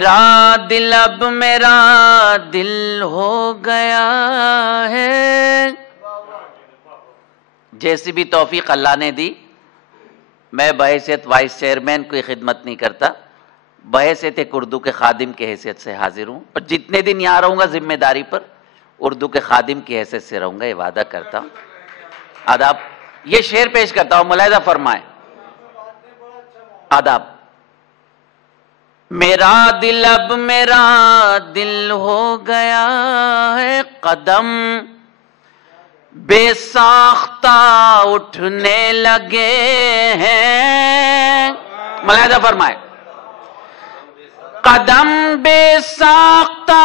میرا دل اب میرا دل ہو گیا ہے. جیسی بھی توفیق اللہ نے دی، میں بحیثیت وائس چیئرمین کوئی خدمت نہیں کرتا، بحیثیت ایک اردو کے خادم کی حیثیت سے حاضر ہوں. پر جتنے دن یہاں رہوں گا ذمہ داری پر اردو کے خادم کی حیثیت سے رہوں گا، یہ وعدہ کرتا ہوں. آداب. یہ شعر پیش کرتا ہوں، ملاحظہ فرمائیں. آداب. میرا دل اب میرا دل ہو گیا ہے، قدم بے ساختہ اٹھنے لگے ہیں. ملاحظہ فرمائے. قدم بے ساختہ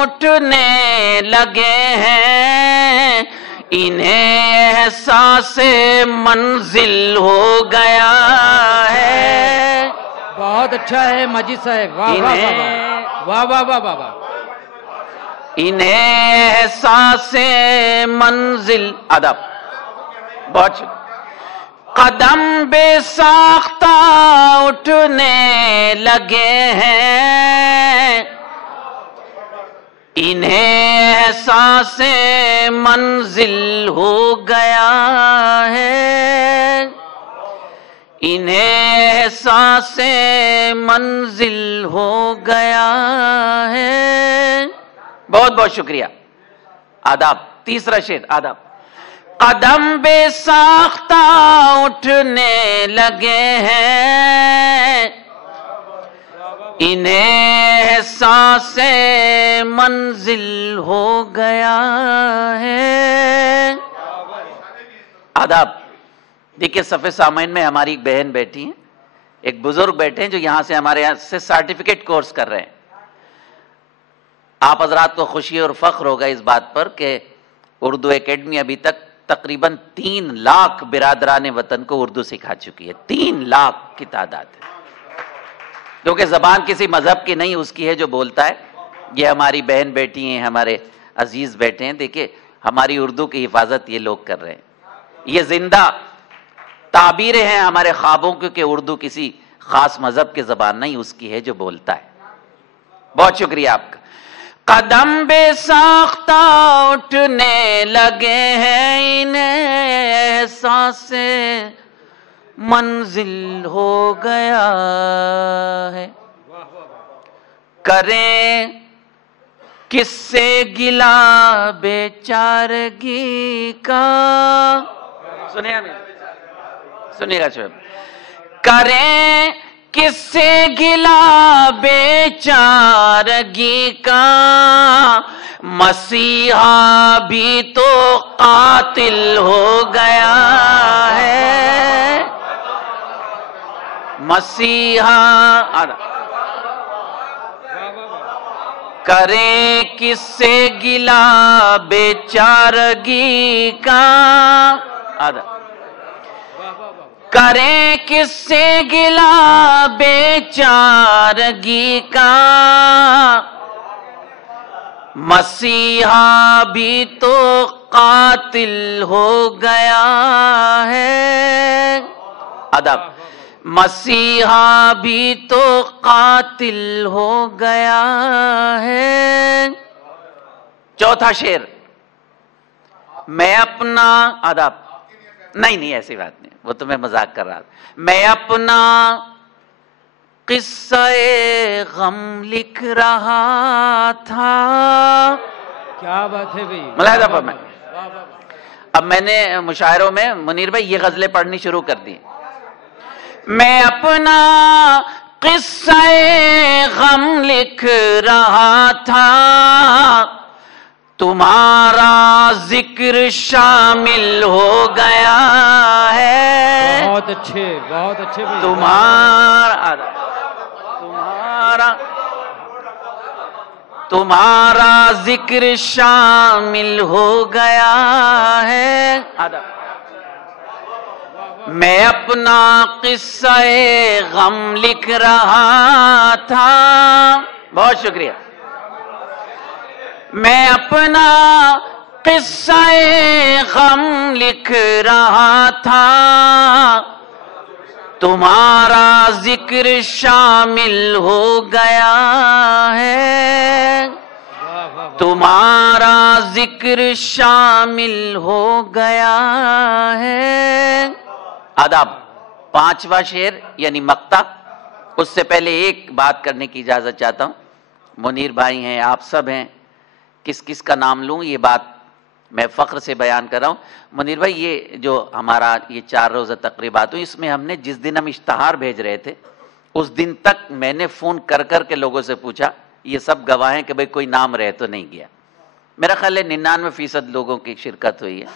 اٹھنے لگے ہیں، انہیں احساس منزل ہو گیا ہے. بہت اچھا ہے ماجد صاحب، واہ واہ واہ واہ واہ واہ واہ واہ. انہیں احساس منزل. آداب. بہت شکریہ. قدم بے ساختہ اٹھنے لگے ہیں، انہیں احساس منزل ہو گیا ہے، انہیں احساس منزل ہو گیا ہے. بہت بہت شکریہ. آداب. تیسرا شعر. آداب. قدم بے ساختہ اٹھنے لگے ہیں، انہیں احساس منزل ہو گیا ہے. آداب. دیکھیے صفحے سامعین میں ہماری ایک بہن بیٹھی ہیں، ایک بزرگ بیٹھے ہیں جو یہاں سے ہمارے یہاں سے سرٹیفکیٹ کورس کر رہے ہیں. آپ حضرات کو خوشی اور فخر ہوگا اس بات پر کہ اردو اکیڈمی ابھی تک تقریباً 3 لاکھ برادران وطن کو اردو سکھا چکی ہے. 3 لاکھ کی تعداد ہے، کیونکہ زبان کسی مذہب کی نہیں، اس کی ہے جو بولتا ہے. یہ ہماری بہن بیٹی ہیں، ہمارے عزیز بیٹے ہیں. دیکھیں ہماری اردو کی حفاظت یہ لوگ کر رہے ہیں. یہ زندہ تعبیریں ہیں ہمارے خوابوں، کیونکہ اردو کسی خاص مذہب کی زبان نہیں، اس کی ہے جو بولتا ہے. بہت شکریہ آپ کا. قدم بے ساختہ اٹھنے لگے ہیں، انہیں احساس منزل ہو گیا ہے. کریں کس سے گلا بیچارگی کا. سنیے گا شعر. کریں کس سے گلا بیچارگی کا، مسیحا بھی تو قاتل ہو گیا ہے. مسیحا. کریں کس سے گلا بیچارگی کا. کریں کس سے گلا بیچارگی کا، مسیحا بھی تو قاتل ہو گیا ہے. ادب. مسیحا بھی تو قاتل ہو گیا ہے. چوتھا شعر. میں اپنا. آداب. نہیں ایسی بات نہیں، وہ تو میں مذاق کر رہا تھا. میں اپنا قصہ غم لکھ رہا تھا. کیا بات ہے بھائی. ملاحظہ فرمائیں. اب میں نے مشاعروں میں منیر بھائی یہ غزلیں پڑھنی شروع کر دی. میں اپنا قصہ غم لکھ رہا تھا، تمہارا ذکر شامل ہو گیا ہے. بہت اچھے بھائی. تمہارا ذکر شامل ہو گیا ہے. میں اپنا قصہ غم لکھ رہا تھا. بہت شکریہ. میں اپنا قصہ غم لکھ رہا تھا، تمہارا ذکر شامل ہو گیا ہے، تمہارا ذکر شامل ہو گیا ہے۔ آداب۔ پانچواں شعر یعنی مقطع، اس سے پہلے ایک بات کرنے کی اجازت چاہتا ہوں۔ منیر بھائی ہیں، آپ سب ہیں، کس کس کا نام لوں یہ بات میں فخر سے بیان کر رہا ہوں۔ منیر بھائی، یہ جو ہمارا یہ 4 روزہ تقریبات ہوئی، اس میں ہم نے جس دن ہم اشتہار بھیج رہے تھے اس دن تک میں نے فون کر کر کے لوگوں سے پوچھا، یہ سب گواہ ہیں کہ بھئی کوئی نام رہ تو نہیں گیا۔ میرا خیال ہے 99% لوگوں کی شرکت ہوئی ہے۔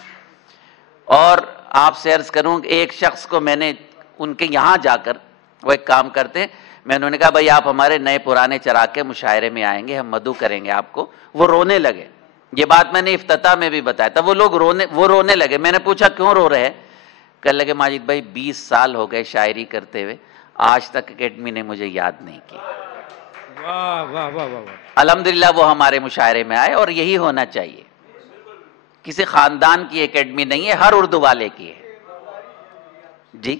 اور آپ سے عرض کروں کہ ایک شخص کو میں نے ان کے یہاں جا کر، وہ ایک کام کرتے ہیں، میں انہوں نے کہا بھائی آپ ہمارے نئے پرانے چراغ کے مشاعرے میں آئیں گے، ہم مدعو کریں گے آپ کو۔ وہ رونے لگے۔ یہ بات میں نے افتتاح میں بھی بتایا تھا، وہ رونے لگے۔ میں نے پوچھا کیوں رو رہے ہیں؟ کہنے لگے ماجد بھائی 20 سال ہو گئے شاعری کرتے ہوئے، آج تک اکیڈمی نے مجھے یاد نہیں کیا۔ واہ واہ واہ واہ۔ الحمدللہ وہ ہمارے مشاعرے میں آئے، اور یہی ہونا چاہیے۔ کسی خاندان کی اکیڈمی نہیں ہے، ہر اردو والے کی ہے۔ جی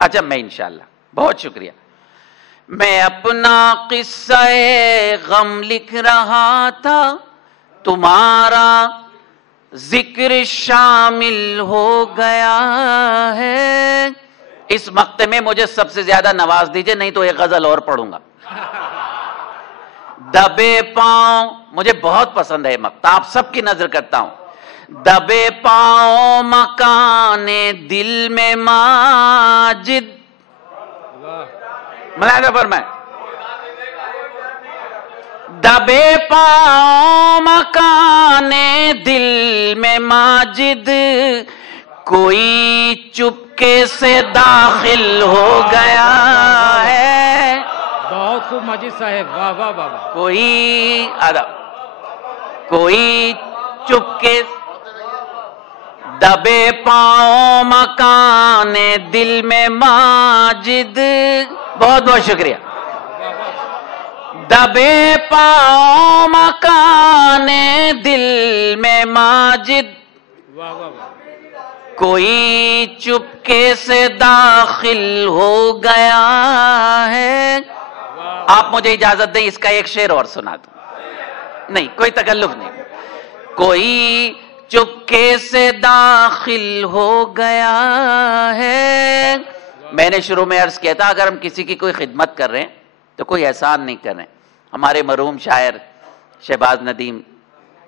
اچھا میں انشاءاللہ، بہت شکریہ۔ میں اپنا قصہ غم لکھ رہا تھا، تمہارا ذکر شامل ہو گیا ہے۔ اس مقطع میں مجھے سب سے زیادہ نواز دیجئے، نہیں تو ایک غزل اور پڑھوں گا۔ دبے پاؤں، مجھے بہت پسند ہے مقطع، آپ سب کی نظر کرتا ہوں۔ دبے پاؤں مکان دل میں ماجد، ملاحظہ فرمائیں، دبے پاؤں مکان دل میں ماجد، کوئی چپکے سے داخل ہو گیا ہے۔ بہت خوب ماجد صاحب، واہ واہ واہ۔ کوئی چپکے، دبے پاؤں مکان دل میں ماجد، بہت بہت شکریہ۔ دبے پاؤں مکان دل میں ماجد، کوئی چپکے سے داخل ہو گیا ہے۔ آپ مجھے اجازت دیں اس کا ایک شعر اور سنا دوں، نہیں کوئی تکلف نہیں۔ کوئی چپکے سے داخل ہو گیا ہے۔ میں نے شروع میں عرض کیا تھا اگر ہم کسی کی کوئی خدمت کر رہے ہیں تو کوئی احسان نہیں کر رہے ہیں۔ ہمارے مرحوم شاعر شہباز ندیم،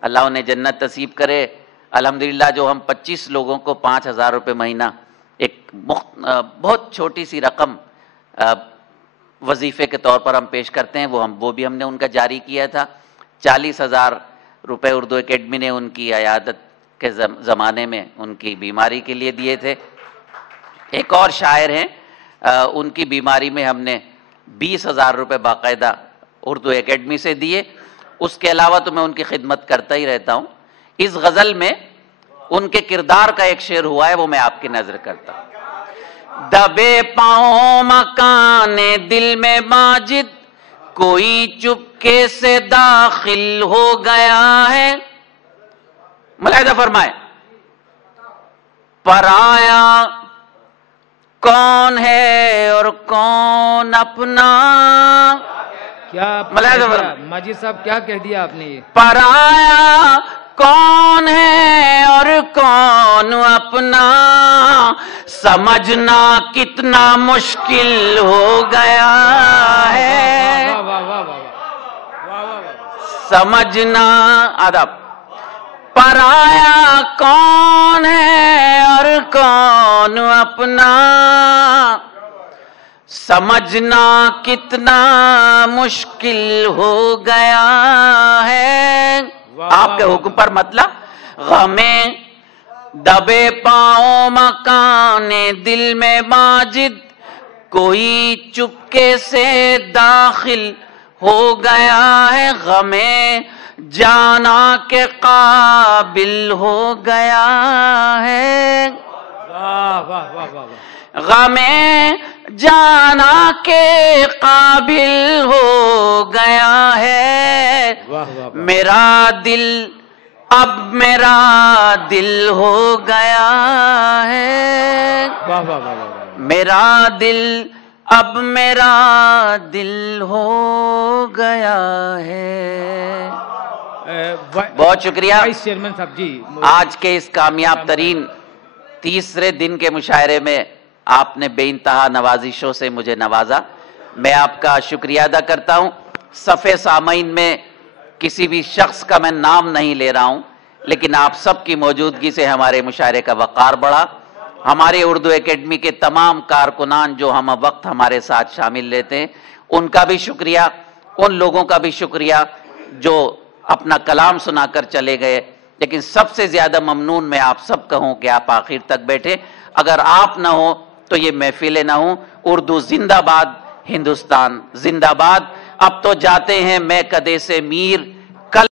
اللہ انہیں جنت نصیب کرے، الحمدللہ جو ہم 25 لوگوں کو 5,000 روپے مہینہ، ایک بہت چھوٹی سی رقم وظیفے کے طور پر ہم پیش کرتے ہیں، وہ بھی ہم نے ان کا جاری کیا تھا۔ 40,000 روپے اردو اکیڈمی نے ان کی عیادت کے زمانے میں ان کی بیماری کے لیے دیے تھے۔ ایک اور شاعر ہیں، ان کی بیماری میں ہم نے 20,000 روپے باقاعدہ اردو اکیڈمی سے دیے۔ اس کے علاوہ تو میں ان کی خدمت کرتا ہی رہتا ہوں۔ اس غزل میں ان کے کردار کا ایک شعر ہوا ہے، وہ میں آپ کی نظر کرتا ہوں۔ دبے پاؤں مکان دل میں ماجد، کوئی چپکے سے داخل ہو گیا ہے۔ ملاحظہ فرمائے، پرایا کون ہے اور کون اپنا؟ کیا ملاحظہ فرمائے، ماجد صاحب کیا کہہ دیا آپ نے؟ یہ پرایا کون ہے اور کون اپنا، سمجھنا کتنا مشکل ہو گیا ہے۔ سمجھنا، آداب۔ پرایا کون ہے اور کون اپنا، سمجھنا کتنا مشکل ہو گیا ہے۔ آپ کے حکم پر مطلب غمیں دبے پاؤں مکان دل میں ماجد، کوئی چپکے سے داخل ہو گیا ہے، غمیں جانا کے قابل ہو گیا ہے۔ غمیں جانا کے قابل ہو گیا ہے، میرا دل اب میرا دل ہو گیا ہے، واہ واہ واہ واہ، میرا دل اب میرا دل ہو گیا ہے۔ بہت شکریہ وائس چیئرمین صاحب جی۔ آج کے اس کامیاب ترین تیسرے دن کے مشاعرے میں آپ نے بے انتہا نوازشوں سے مجھے نوازا، میں آپ کا شکریہ ادا کرتا ہوں۔ صفحے سامعین میں کسی بھی شخص کا میں نام نہیں لے رہا ہوں، لیکن آپ سب کی موجودگی سے ہمارے مشاعرے کا وقار بڑھا۔ ہمارے اردو اکیڈمی کے تمام کارکنان جو ہم وقت ہمارے ساتھ شامل لیتے ہیں، ان کا بھی شکریہ، ان لوگوں کا بھی شکریہ جو اپنا کلام سنا کر چلے گئے، لیکن سب سے زیادہ ممنون میں آپ سب کا ہوں کہ آپ آخر تک بیٹھے۔ اگر آپ نہ ہو تو یہ محفلیں نہ ہوں۔ اردو زندہ باد، ہندوستان زندہ باد۔ اب تو جاتے ہیں میں کدے سے میر،